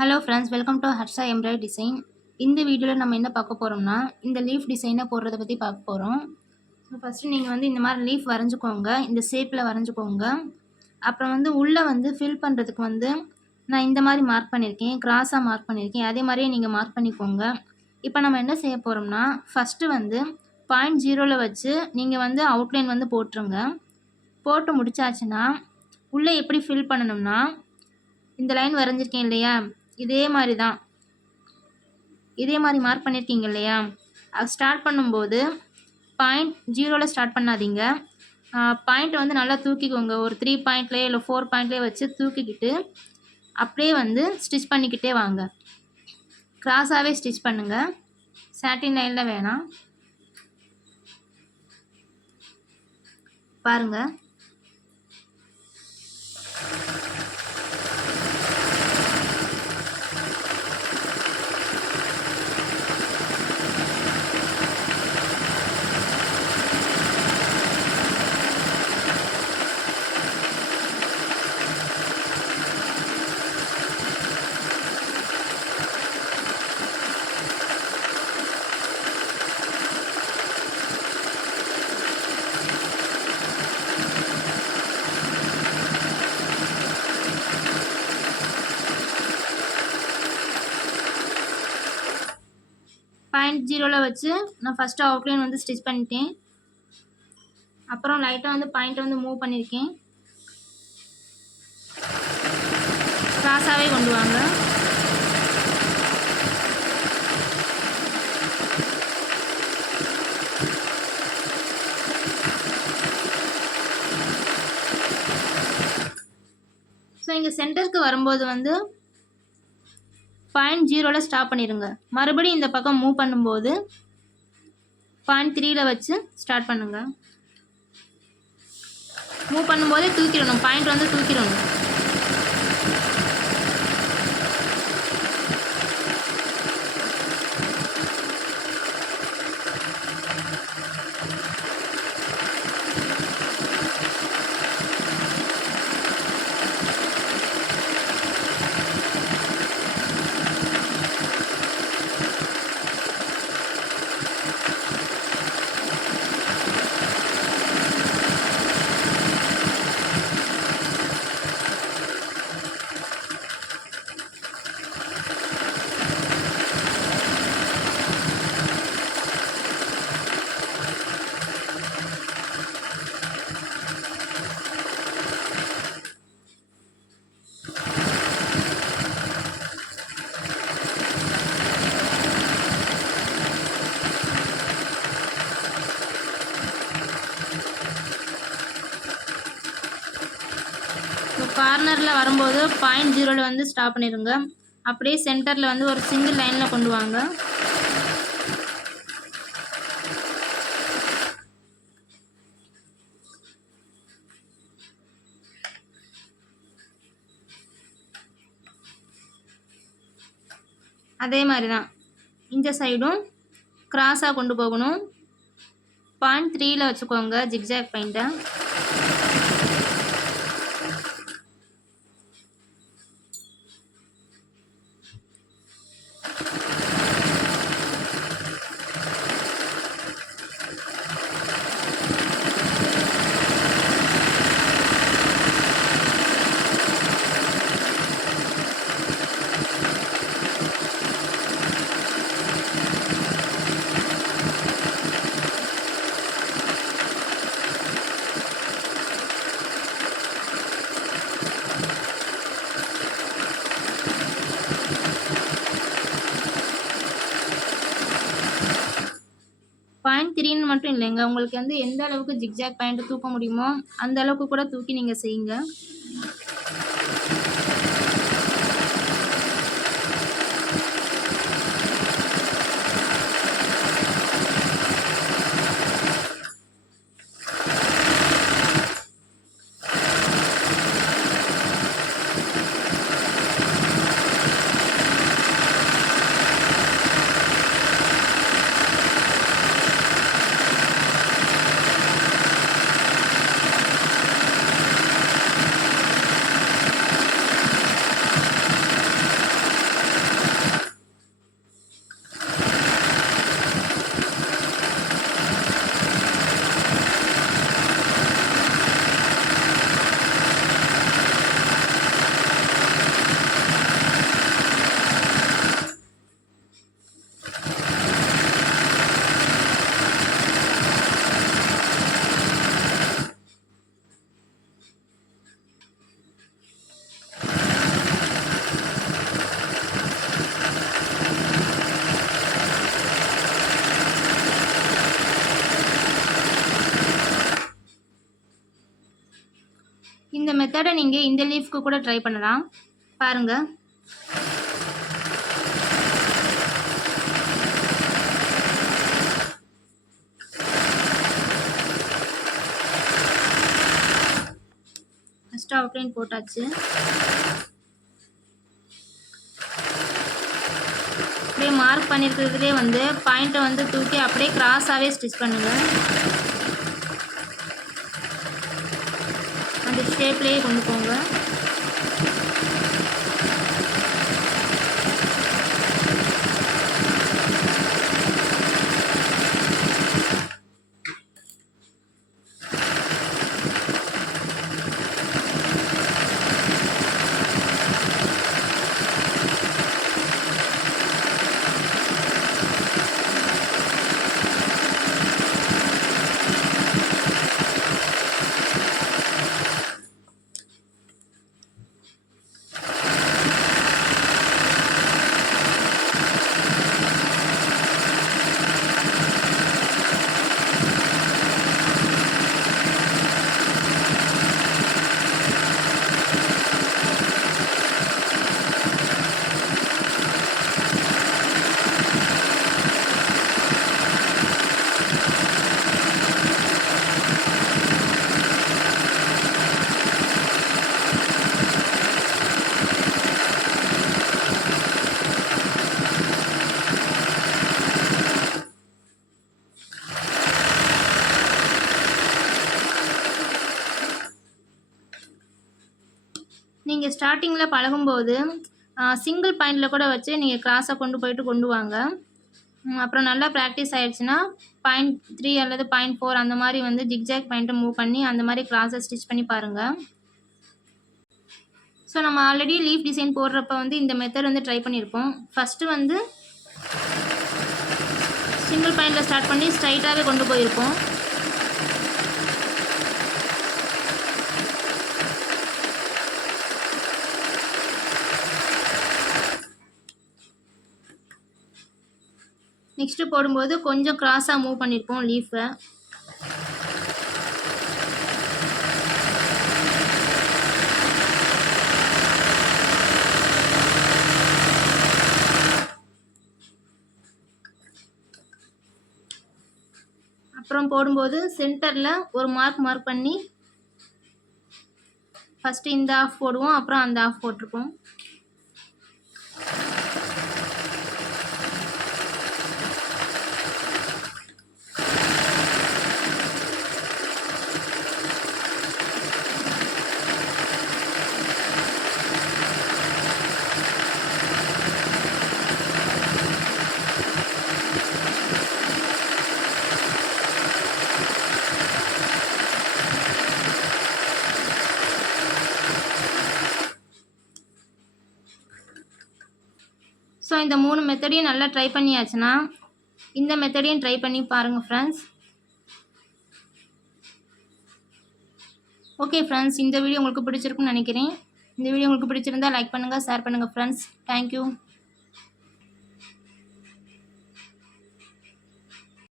Hello friends, welcome to Harsha embroidery design. இந்த வீடியோவில் நம்ம என்ன பார்க்க போகிறோம்னா, இந்த லீஃப் டிசைனை போடுறத பற்றி பார்க்க போகிறோம். ஸோ ஃபஸ்ட்டு நீங்கள் இந்த மாதிரி லீஃப் வரைஞ்சிக்கோங்க, இந்த ஷேப்பில் வரைஞ்சிக்கோங்க. அப்புறம் உள்ளே ஃபில் பண்ணுறதுக்கு நான் இந்த மாதிரி மார்க் பண்ணியிருக்கேன், கிராஸாக மார்க் பண்ணியிருக்கேன். அதே மாதிரியே நீங்கள் மார்க் பண்ணிக்கோங்க. இப்போ நம்ம என்ன செய்ய போகிறோம்னா, ஃபஸ்ட்டு 0.0 வச்சு நீங்கள் அவுட்லைன் போட்டுருங்க. போட்டு முடிச்சாச்சுன்னா உள்ளே எப்படி ஃபில் பண்ணணும்னா, இந்த லைன் வரைஞ்சிருக்கேன் இல்லையா, இதே மாதிரி தான், இதே மாதிரி மார்க் பண்ணியிருக்கீங்க இல்லையா, அது ஸ்டார்ட் பண்ணும்போது 0.0 ஸ்டார்ட் பண்ணாதீங்க. பாயிண்ட் நல்லா தூக்கிக்கோங்க. ஒரு 3 பாயிண்ட்லேயே இல்லை 4 பாயிண்ட்லேயே வச்சு தூக்கிக்கிட்டு அப்படியே ஸ்டிச் பண்ணிக்கிட்டே வாங்க. கிராஸாகவே ஸ்டிச் பண்ணுங்கள், சாட்டின் லைனில் வேணாம். பாருங்கள், பாயிண்ட் 0 வச்சு நான் ஃபஸ்ட்டு அவுட்லைன் ஸ்டிச் பண்ணிட்டேன். அப்புறம் லைட்டாக பாயிண்ட்டை மூவ் பண்ணியிருக்கேன். கிராஸாகவே கொண்டு வாங்க. ஸோ இங்கே சென்டருக்கு வரும்போது 0.0 ஸ்டாப் பண்ணிடுங்க. மறுபடியும் இந்த பக்கம் மூவ் பண்ணும்போது 0.3 வச்சு ஸ்டார்ட் பண்ணுங்கள். மூவ் பண்ணும்போதே தூக்கிடணும், பாயிண்ட் தூக்கிடணும். கார்னரில் வரும்போது 0.0 ஸ்டாப் பண்ணிடுங்க. அப்படியே சென்டரில் ஒரு சிங்கிள் லைனில் கொண்டு வாங்க. அதே மாதிரி தான் இந்த சைடும் கிராஸாக கொண்டு போகணும். 0.3 வச்சுக்கோங்க ஜிக்ஜாக் பாயிண்ட்டை. பாயிண்ட் 3 மட்டும் இல்லைங்க, உங்களுக்கு எந்த அளவுக்கு ஜிக்ஜாக் பாயிண்ட் தூக்க முடியுமோ அந்த அளவுக்கு கூட தூக்கி நீங்கள் செய்யுங்க. மெத்தடை நீங்கள் இந்த லீஃப்க்கு கூட ட்ரை பண்ணலாம். பாருங்கள். ஃபஸ்ட்டு அவுட்லைன் போட்டாச்சு. அப்படியே மார்க் பண்ணியிருக்கிறதுலே வந்து பாயிண்ட்டை வந்து தூக்கி அப்படியே கிராஸாகவே ஸ்டிச் பண்ணுங்கள். அந்த ஷேப்லேயே கொண்டு போங்க. நீங்கள் ஸ்டார்டிங்கில் பழகும்போது சிங்கிள் பாயிண்டில் கூட வச்சு நீங்கள் கிராஸாக கொண்டு வாங்க. அப்புறம் நல்லா ப்ராக்டிஸ் ஆகிடுச்சுன்னா 0.3 அல்லது 0.4 அந்த மாதிரி வந்து ஜிக்ஜாக் பாயிண்ட்டை மூவ் பண்ணி அந்த மாதிரி கிராஸை ஸ்டிச் பண்ணி பாருங்கள். ஸோ நம்ம ஆல்ரெடி லீஃப் டிசைன் போடுறப்ப வந்து இந்த மெத்தட் வந்து ட்ரை பண்ணியிருப்போம். ஃபஸ்ட்டு வந்து சிங்கிள் பாயிண்டில் ஸ்டார்ட் பண்ணி ஸ்ட்ரைட்டாகவே கொண்டு போயிருப்போம். நெக்ஸ்ட்டு போடும்போது கொஞ்சம் கிராஸாக மூவ் பண்ணியிருப்போம் லீஃபை. அப்புறம் போடும்போது சென்டரில் ஒரு மார்க் பண்ணி ஃபஸ்ட்டு இந்த ஆஃப் போடுவோம், அப்புறம் அந்த ஆஃப் போட்டிருப்போம். ஸோ இந்த 3 மெத்தடையும் நல்லா ட்ரை பண்ணியாச்சுன்னா இந்த மெத்தடையும் ட்ரை பண்ணி பாருங்கள் ஃப்ரெண்ட்ஸ். ஓகே ஃப்ரெண்ட்ஸ், இந்த வீடியோ உங்களுக்கு பிடிச்சிருக்குன்னு நினைக்கிறேன். இந்த வீடியோ உங்களுக்கு பிடிச்சிருந்தா லைக் பண்ணுங்கள், ஷேர் பண்ணுங்கள் ஃப்ரெண்ட்ஸ். தேங்க்யூ.